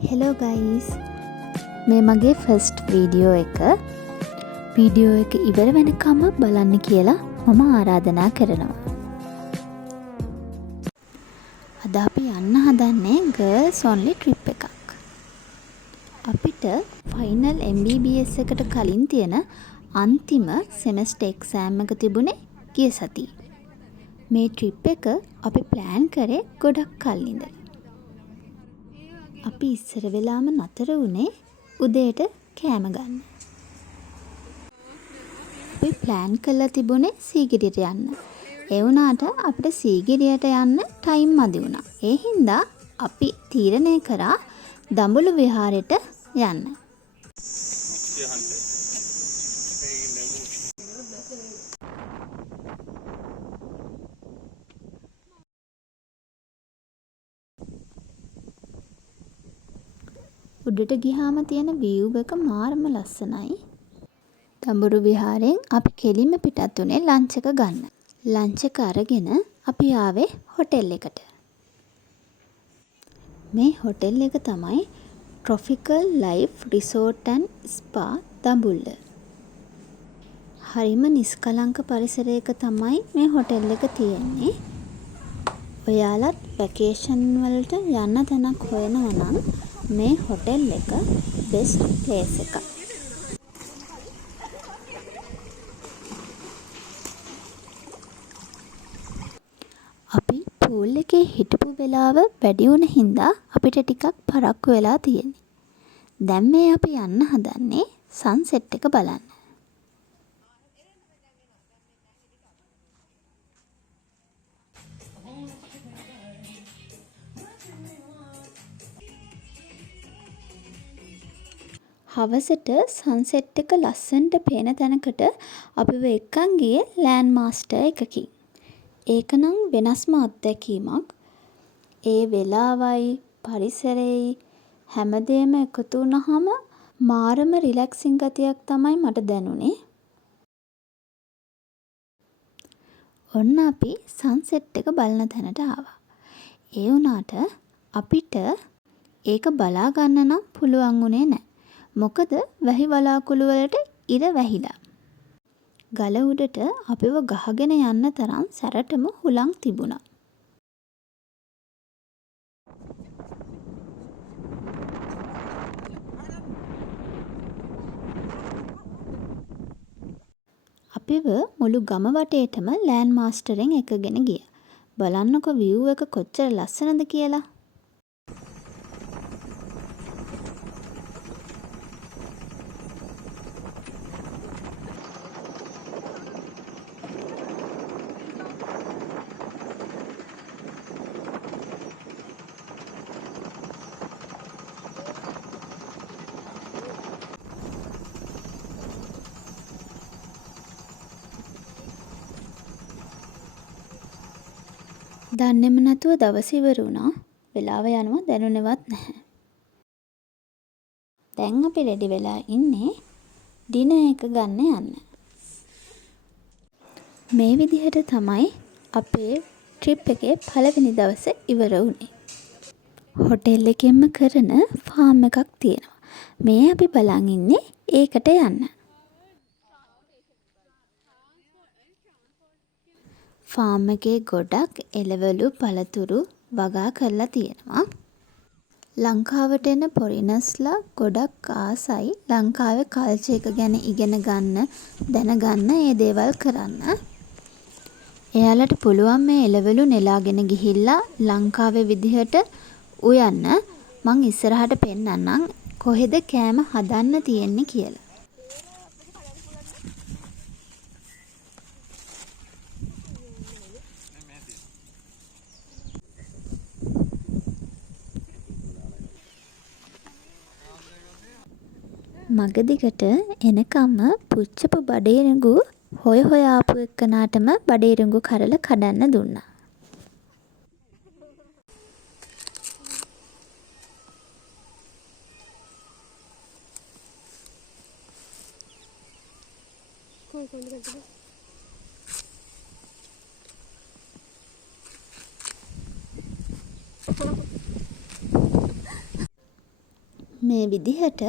Hello guys, මේ මගේ first video එක ඉවර වෙනකම්ම බලන්න කියලා මම ආරාධනා කරනවා. අද අපි යන්න හදන්නේ ගර්ල්ස් ඔන්ලි ට්‍රිප් එකක්. අපිට ෆයිනල් MBBS එකට කලින් තියෙන අන්තිම සෙමස්ටර් එක්සෑම් එක තිබුණේ ගිය සතියේ. මේ ට්‍රිප් එක අපි ප්ලෑන් කරේ ගොඩක් කල් ඉඳලා. අපි ඉස්සර වෙලාම නතර වුණේ උදේට කෑම ගන්න. අපි ප්ලෑන් කරලා තිබුණේ සීගිරියට යන්න. ඒ වුණාට අපිට සීගිරියට යන්න ටයිම් මදි වුණා. ඒ හින්දා අපි තීරණය කරා දඹුලු විහාරයට යන්න. උඩට ගිහාම තියෙන view එක මාරම ලස්සනයි. දඹුරු විහාරයෙන් අපි කෙලින්ම පිටත් උනේ ලන්ච් එක ගන්න. ලන්ච් එක අරගෙන අපි ආවේ හොටෙල් එකට. මේ හොටෙල් එක තමයි Tropical Life Resort and Spa Dambulla. හරිම නිස්කලංක පරිසරයක තමයි මේ හොටෙල් එක තියෙන්නේ. ඔයාලත් වැකේෂන් වලට යන්න තැනක් හොයනවා නම් මේ හොටෙල් එක බෙස්ට් ප්ලේස් එකක්. අපි පූල් එකේ හිටපු වෙලාව වැඩි වුණ හින්දා අපිට ටිකක් පරක්කු වෙලා තියෙන්නේ. දැන් මේ අපි යන්න හදන්නේ සන්සෙට් එක බලන්න. හවසට සන්සෙට් එක ලස්සනට පේන තැනකට අපිව එක්කන් ගියේ ලෑන්ඩ් මාස්ටර් එකකින්. ඒක නම් වෙනස්ම අත්දැකීමක්. ඒ වෙලාවයි පරිසරයයි හැමදේම එකතු වුණාම මාරම රිලැක්සිං ගතියක් තමයි මට දැනුනේ. ඔන්න අපි සන්සෙට් එක බලන තැනට ආවා. ඒ වුණාට අපිට ඒක බලා ගන්න නම් පුළුවන් වුණේ නැහැ. මොකද වැහි වලාකුළු වලට ඉර වැහිලා. ගල උඩට අපිව ගහගෙන යන්න තරම් සැරටම හුලං තිබුණා. අපිව මුළු ගම වටේටම ලෑන්ඩ් මාස්ටරෙන් එකගෙන ගියා. බලන්නකො view එක කොච්චර ලස්සනද කියලා. දන්නේම නැතුව දවස ඉවර වුණා. වෙලාව යනවා දැනුණෙවත් නැහැ. දැන් අපි රෙඩි වෙලා ඉන්නේ ඩිනර් එක ගන්න යන්න. මේ විදිහට තමයි අපේ ට්‍රිප් එකේ පළවෙනි දවසේ ඉවර වුණේ. හොටෙල් එකෙන්ම කරන ෆාම් එකක් තියෙනවා. මේ අපි බලන් ඉන්නේ ඒකට යන්න. ෆාම් එකේ ගොඩක් එළවලු පළතුරු වගා කරලා තියෙනවා. ලංකාවට එන ෆොරිනර්ස්ලා ගොඩක් ආසයි ලංකාවේ කල්චර් එක ගැන ඉගෙන ගන්න, දැනගන්න මේ දේවල් කරන්න. එයාලට පුළුවන් මේ එළවලු නෙලාගෙන ගිහිල්ලා ලංකාවේ විදිහට උයන්න. මං ඉස්සරහට පෙන්නන්නම් කොහෙද කෑම හදන්න තියෙන්නේ කියලා. මගදිගට එනකම්ම පුච්චපු බඩේරඟු හොය ආපු එක්කනාටම බඩේරඟු කරල කඩන්න දුන්නා. මේ විදිහට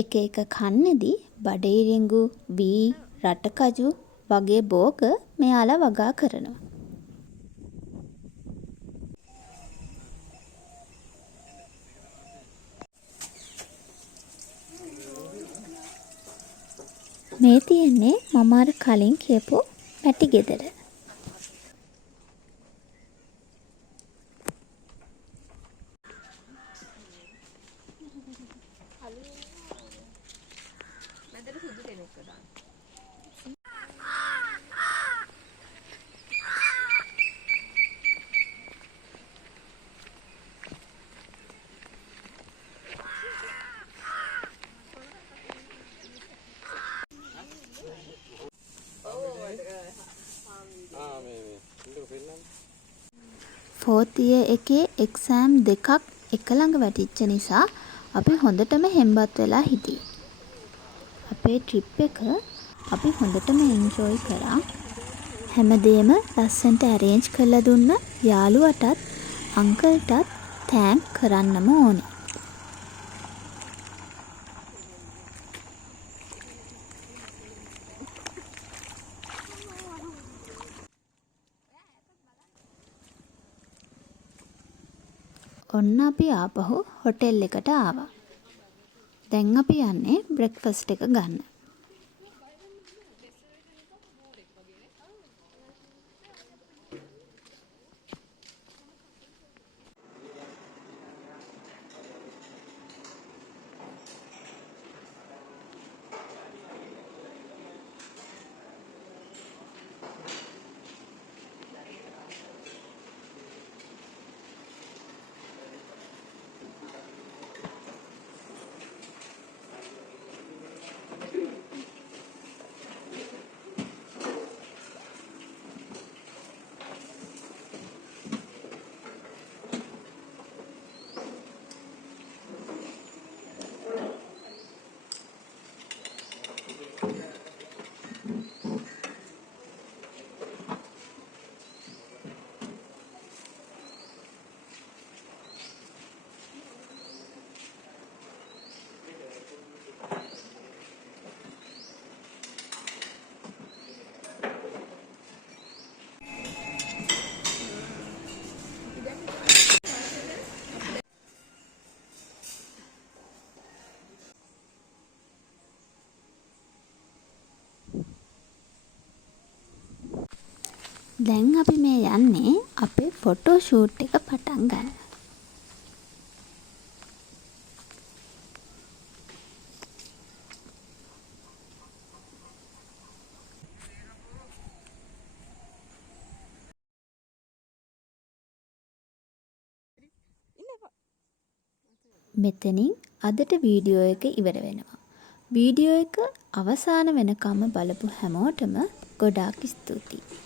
එක එක කන්නේදී බඩිරිඟු, වී, රටකජු වගේ භෝග මෙයාලා වගා කරනවා. මේ තියෙන්නේ මම අර කලින් කියපු මැටි ගෙදර. ෆෝර්ත් ඉයර් එකේ එක්සෑම් දෙකක් එක ළඟ වැටිච්ච නිසා අපි හොඳටම හෙම්බත් වෙලා හිටියේ. අපේ ට්‍රිප් එක අපි හොඳටම එන්ජොයි කරා. හැමදේම ලස්සනට ඇරේන්ජ් කරලා දුන්න යාළුවටත් අංකල්ටත් තෑන්ක් කරන්නම ඕනේ. ඔන්න අපි ආපහු හොටෙල් එකට ආවා. දැන් අපි යන්නේ බ්‍රෙක්ෆාස්ට් එක ගන්න. දැන් අපි මේ යන්නේ අපේ ෆොටෝ ෂූට් එක පටන් ගන්න. මෙතනින් අදට වීඩියෝ එක ඉවර වෙනවා. වීඩියෝ එක අවසාන වෙනකම්ම බලපු හැමෝටම ගොඩාක් ස්තුතියි.